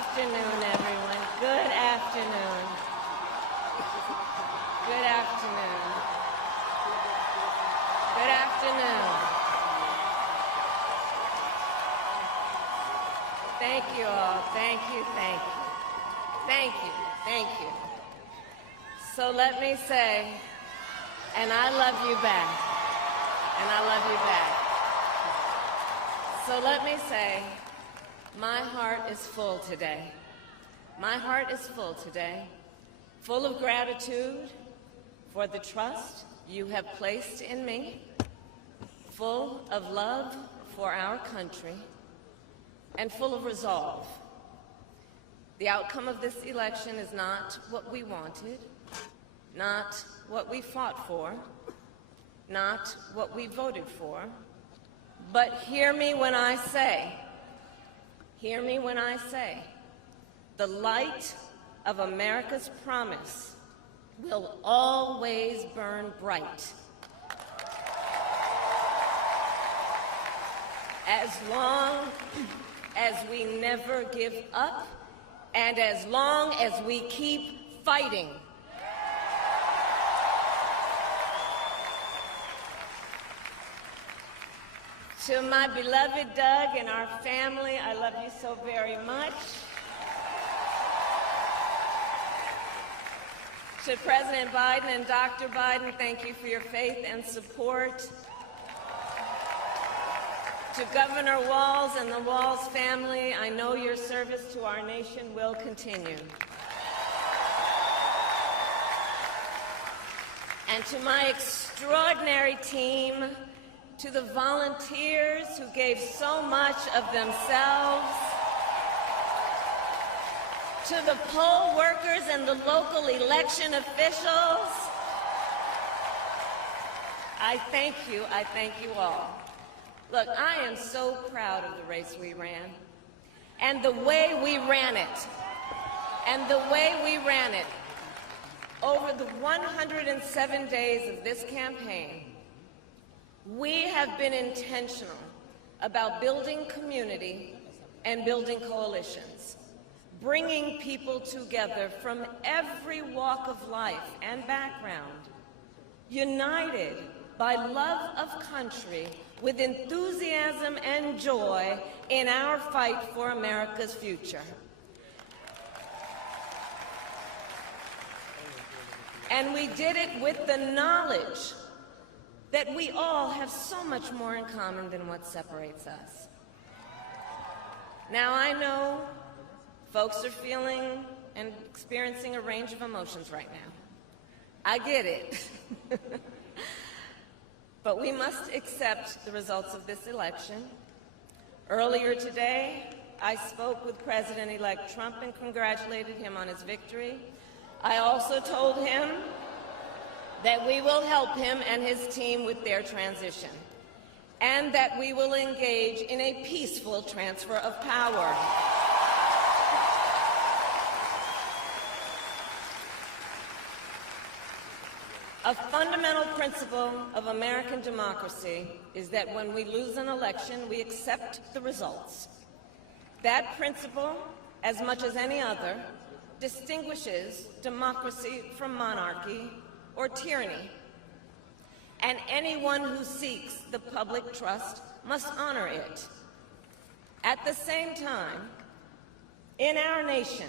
afternoon, everyone. Good afternoon. Good afternoon. Good afternoon. Thank you all. Thank you, thank you. Thank you, thank you. So let me say, and I love you back. And I love you back. So let me say, my heart is full today. My heart is full today, full of gratitude for the trust you have placed in me, full of love for our country, and full of resolve. The outcome of this election is not what we wanted, not what we fought for, not what we voted for, but hear me when I say, the light of America's promise will always burn bright. As long as we never give up, and as long as we keep fighting. To my beloved Doug and our family, I love you so very much. To President Biden and Dr. Biden, thank you for your faith and support. To Governor Walz and the Walz family, I know your service to our nation will continue. And to my extraordinary team, to the volunteers who gave so much of themselves, to the poll workers and the local election officials, I thank you all. Look, I am so proud of the race we ran, and the way we ran it, over the 107 days of this campaign. We have been intentional about building community and building coalitions, bringing people together from every walk of life and background, united by love of country with enthusiasm and joy in our fight for America's future. And we did it with the knowledge that we all have so much more in common than what separates us. Now, I know folks are feeling and experiencing a range of emotions right now. I get it. But we must accept the results of this election. Earlier today, I spoke with President-elect Trump and congratulated him on his victory. I also told him that we will help him and his team with their transition, and that we will engage in a peaceful transfer of power. A fundamental principle of American democracy is that when we lose an election, we accept the results. That principle, as much as any other, distinguishes democracy from monarchy or tyranny. And anyone who seeks the public trust must honor it. At the same time, in our nation,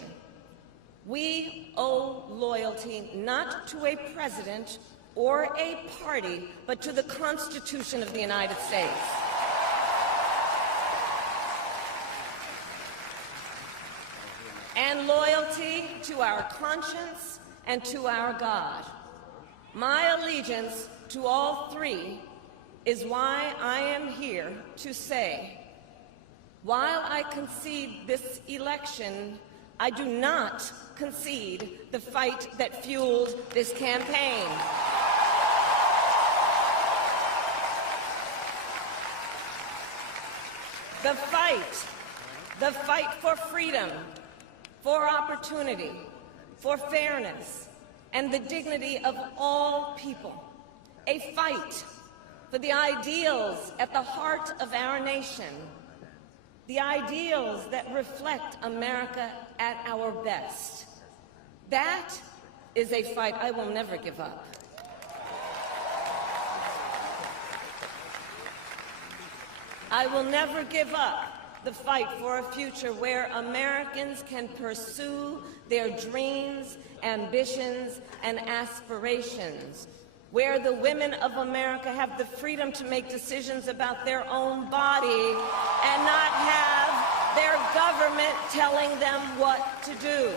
we owe loyalty not to a president or a party, but to the Constitution of the United States. And loyalty to our conscience and to our God. My allegiance to all three is why I am here to say, while I concede this election, I do not concede the fight that fueled this campaign. The fight for freedom, for opportunity, for fairness, and the dignity of all people. A fight for the ideals at the heart of our nation. the ideals that reflect America at our best. That is a fight I will never give up. I will never give up the fight for a future where Americans can pursue their dreams, ambitions, and aspirations, where the women of America have the freedom to make decisions about their own body and not have their government telling them what to do.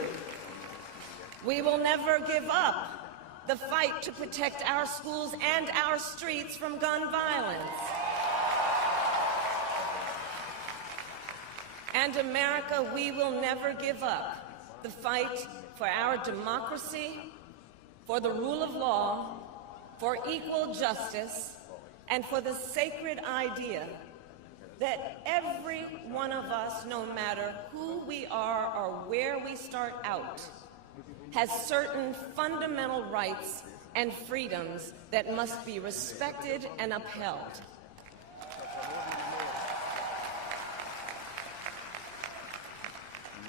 We will never give up the fight to protect our schools and our streets from gun violence. And America, we will never give up the fight for our democracy, for the rule of law, for equal justice, and for the sacred idea that every one of us, no matter who we are or where we start out, has certain fundamental rights and freedoms that must be respected and upheld.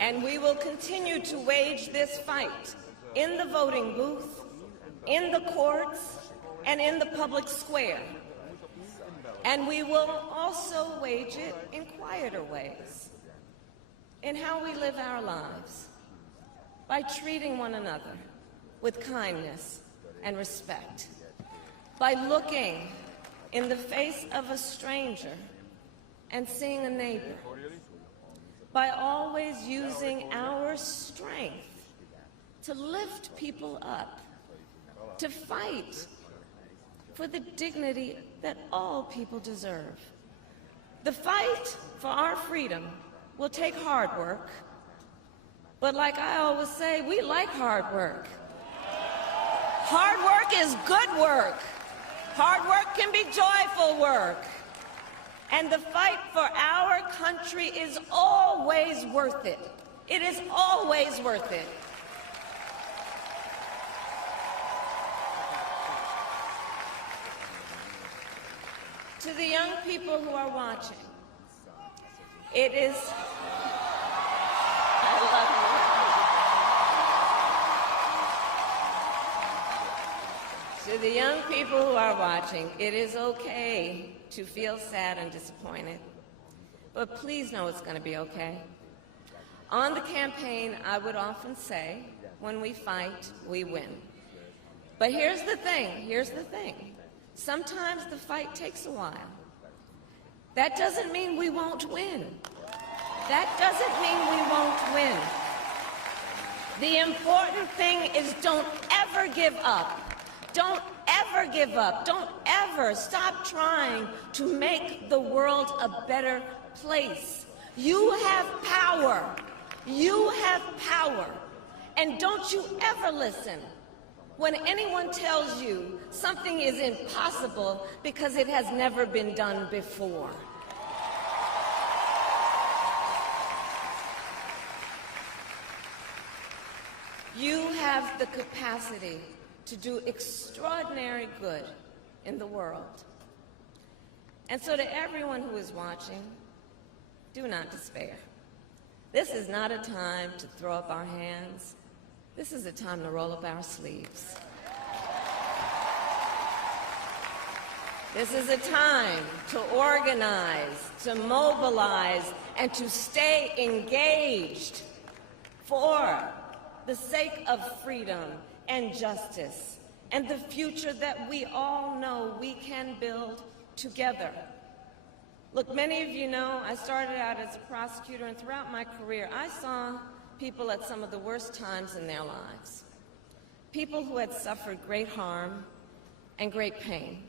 And we will continue to wage this fight in the voting booth, in the courts, and in the public square. And we will also wage it in quieter ways, in how we live our lives, by treating one another with kindness and respect, by looking in the face of a stranger and seeing a neighbor, by always using our strength to lift people up, to fight for the dignity that all people deserve. The fight for our freedom will take hard work, but like I always say, we like hard work. Hard work is good work. Hard work can be joyful work. And the fight for our country is always worth it. It is always worth it. To the young people who are watching, it is, I love you. To the young people who are watching, it is okay to feel sad and disappointed, but please know it's going to be okay. On the campaign, I would often say, when we fight, we win. But here's the thing. Sometimes the fight takes a while. That doesn't mean we won't win. That doesn't mean we won't win. The important thing is don't ever give up. Don't ever give up. Don't ever stop trying to make the world a better place. You have power. You have power. And don't you ever listen when anyone tells you something is impossible because it has never been done before. You have the capacity to do extraordinary good in the world. And so to everyone who is watching, do not despair. This is not a time to throw up our hands. This is a time to roll up our sleeves. This is a time to organize, to mobilize, and to stay engaged for the sake of freedom and justice and the future that we all know we can build together. Look, many of you know I started out as a prosecutor, and throughout my career I saw people at some of the worst times in their lives. People who had suffered great harm and great pain,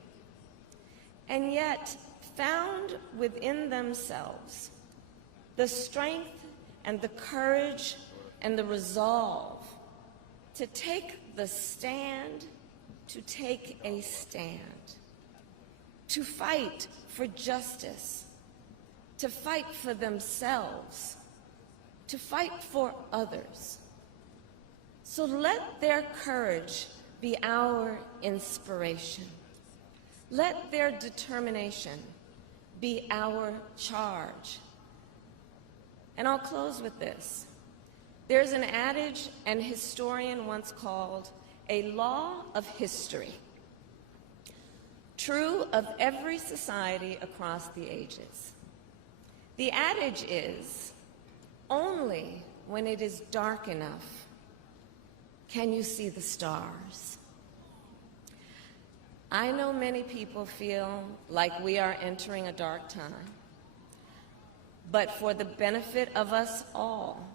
and yet found within themselves the strength and the courage and the resolve to take the stand, to take a stand, to fight for justice, to fight for themselves, to fight for others. So let their courage be our inspiration. Let their determination be our charge. And I'll close with this. There's an adage an historian once called a law of history, true of every society across the ages. The adage is, only when it is dark enough can you see the stars. I know many people feel like we are entering a dark time, but for the benefit of us all,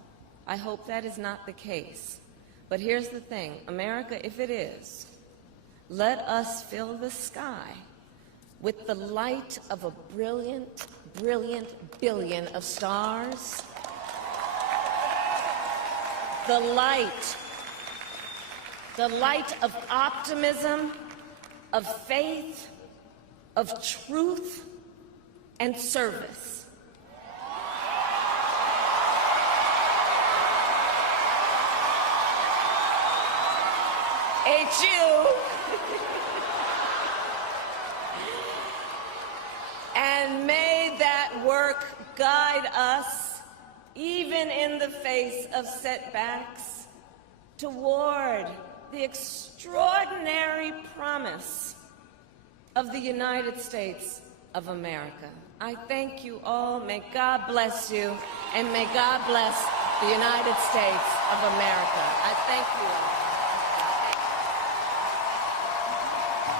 I hope that is not the case. But here's the thing, America, if it is, let us fill the sky with the light of a brilliant, brilliant billion of stars. The light of optimism, of faith, of truth, and service. HU. And may that work guide us, even in the face of setbacks, toward the extraordinary promise of the United States of America. I thank you all. May God bless you, and may God bless the United States of America. I thank you all.